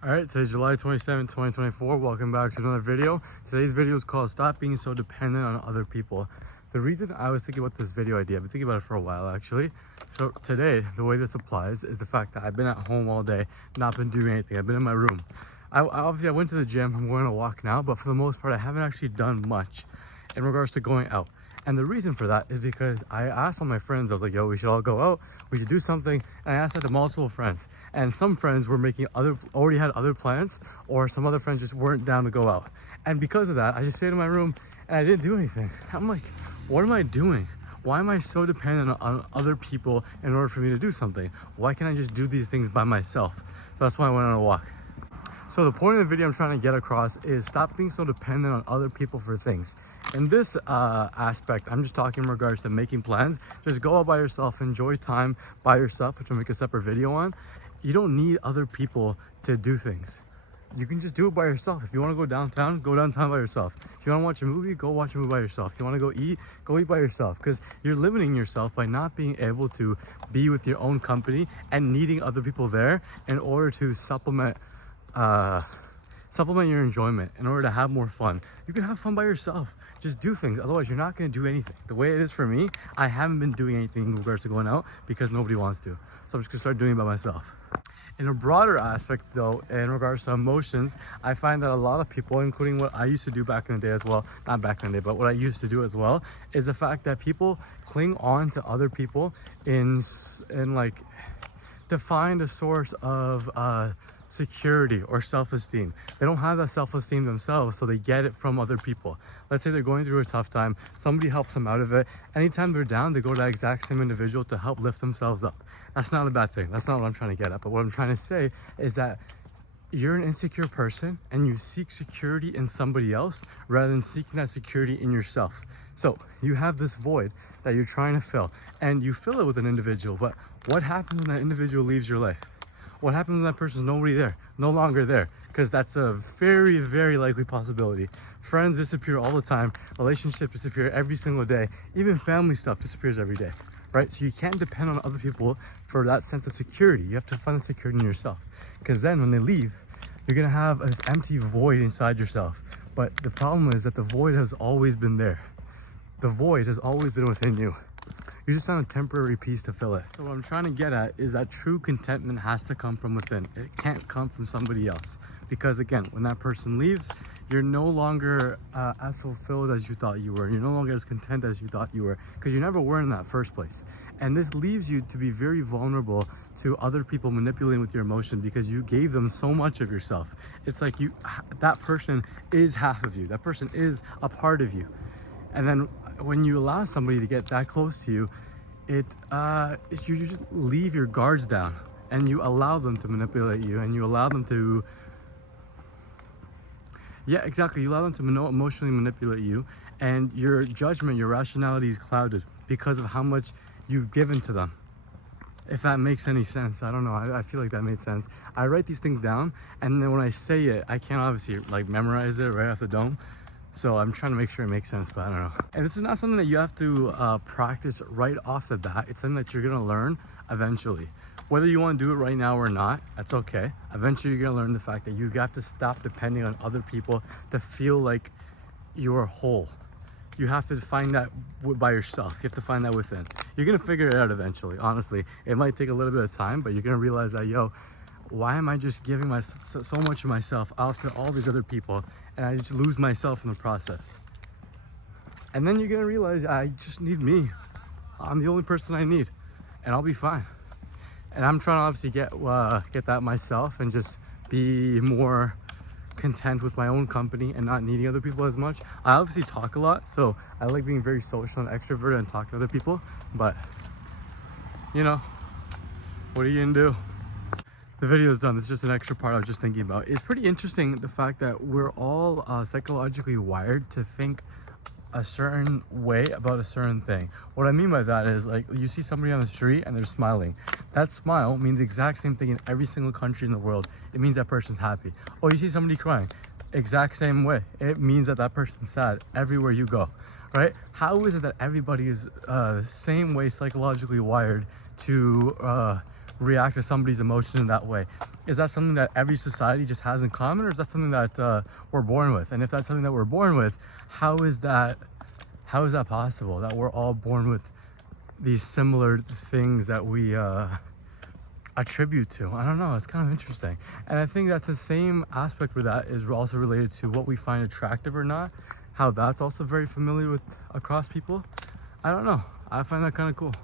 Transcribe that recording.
Alright, today's July 27th, 2024. Welcome back to another video. Today's video is called Stop Being So Dependent on Other People. The reason I was thinking about this video idea, I've been thinking about it for a while actually. So today, the way this applies is the fact that I've been at home all day, not been doing anything. I've been in my room. Obviously I went to the gym, I'm going to walk now, but for the most part I haven't actually done much in regards to going out. And the reason for that is because I asked all my friends, I was like, yo, we should all go out, we should do something. And I asked that to multiple friends. And some friends were already had other plans, or some other friends just weren't down to go out. And because of that, I just stayed in my room and I didn't do anything. I'm like, what am I doing? Why am I so dependent on other people in order for me to do something? Why can't I just do these things by myself? So that's why I went on a walk. So the point of the video I'm trying to get across is stop being so dependent on other people for things. In this aspect, I'm just talking in regards to making plans. Just go out by yourself, enjoy time by yourself, which I'll make a separate video on. You don't need other people to do things. You can just do it by yourself. If you want to go downtown by yourself. If you want to watch a movie, go watch a movie by yourself. If you want to go eat by yourself. Because you're limiting yourself by not being able to be with your own company and needing other people there in order to supplement your enjoyment, in order to have more fun. You can have fun by yourself. Just do things. Otherwise, you're not going to do anything. The way it is for me, I haven't been doing anything in regards to going out because nobody wants to. So I'm just going to start doing it by myself. In a broader aspect though, in regards to emotions, I find that a lot of people, including what I used to do back in the day as well, not back in the day, but what I used to do as well, is the fact that people cling on to other people in like to find a source of security or self-esteem. They don't have that self-esteem themselves, so they get it from other people. Let's say they're going through a tough time, somebody helps them out of it. Anytime they're down, they go to that exact same individual to help lift themselves up. That's not a bad thing. That's not what I'm trying to get at. But what I'm trying to say is that you're an insecure person and you seek security in somebody else rather than seeking that security in yourself. So you have this void that you're trying to fill, and you fill it with an individual. But what happens when that individual leaves your life? What happens when that person's no longer there? Because that's a very, very likely possibility. Friends disappear all the time. Relationships disappear every single day. Even family stuff disappears every day, right? So you can't depend on other people for that sense of security. You have to find the security in yourself. Because then when they leave, you're gonna have an empty void inside yourself. But the problem is that the void has always been there. The void has always been within you. You just found a temporary piece to fill it. So what I'm trying to get at is that true contentment has to come from within. It can't come from somebody else. Because again, when that person leaves, you're no longer as fulfilled as you thought you were. You're no longer as content as you thought you were, because you never were in that first place. And this leaves you to be very vulnerable to other people manipulating with your emotion, because you gave them so much of yourself. It's like that person is half of you. That person is a part of you. And then when you allow somebody to get that close to you, you just leave your guards down and you allow them to manipulate you, and you allow them to, yeah, exactly. You allow them to emotionally manipulate you, and your judgment, your rationality is clouded because of how much you've given to them. If that makes any sense. I don't know. I feel like that made sense. I write these things down, and then when I say it, I can't obviously like memorize it right off the dome. So I'm trying to make sure it makes sense, but I don't know. And this is not something that you have to practice right off the bat. It's something that you're gonna learn eventually. Whether you want to do it right now or not, that's okay. Eventually you're gonna learn the fact that you have to stop depending on other people to feel like you're whole. You have to find that by yourself. You have to find that within. You're gonna figure it out eventually, honestly. It might take a little bit of time, but you're gonna realize that, yo, why am I just giving so much of myself out to all these other people, and I just lose myself in the process? And then you're gonna realize I just need me. I'm the only person I need, and I'll be fine. And I'm trying to obviously get that myself and just be more content with my own company and not needing other people as much. I obviously talk a lot, so I like being very social and extroverted and talking to other people, but you know, what are you gonna do? The video is done. This is just an extra part I was just thinking about. It's pretty interesting, the fact that we're all psychologically wired to think a certain way about a certain thing. What I mean by that is, like, you see somebody on the street and they're smiling. That smile means the exact same thing in every single country in the world. It means that person's happy. Oh, you see somebody crying, exact same way. It means that that person's sad everywhere you go, right? How is it that everybody is the same way psychologically wired to react to somebody's emotion in that way. Is that something that every society just has in common, or is that something that we're born with? And if that's something that we're born with, how is that possible, that we're all born with these similar things that we attribute to? I don't know, it's kind of interesting. And I think that's the same aspect where that is also related to what we find attractive or not, how that's also very familiar with across people. I don't know, I find that kind of cool.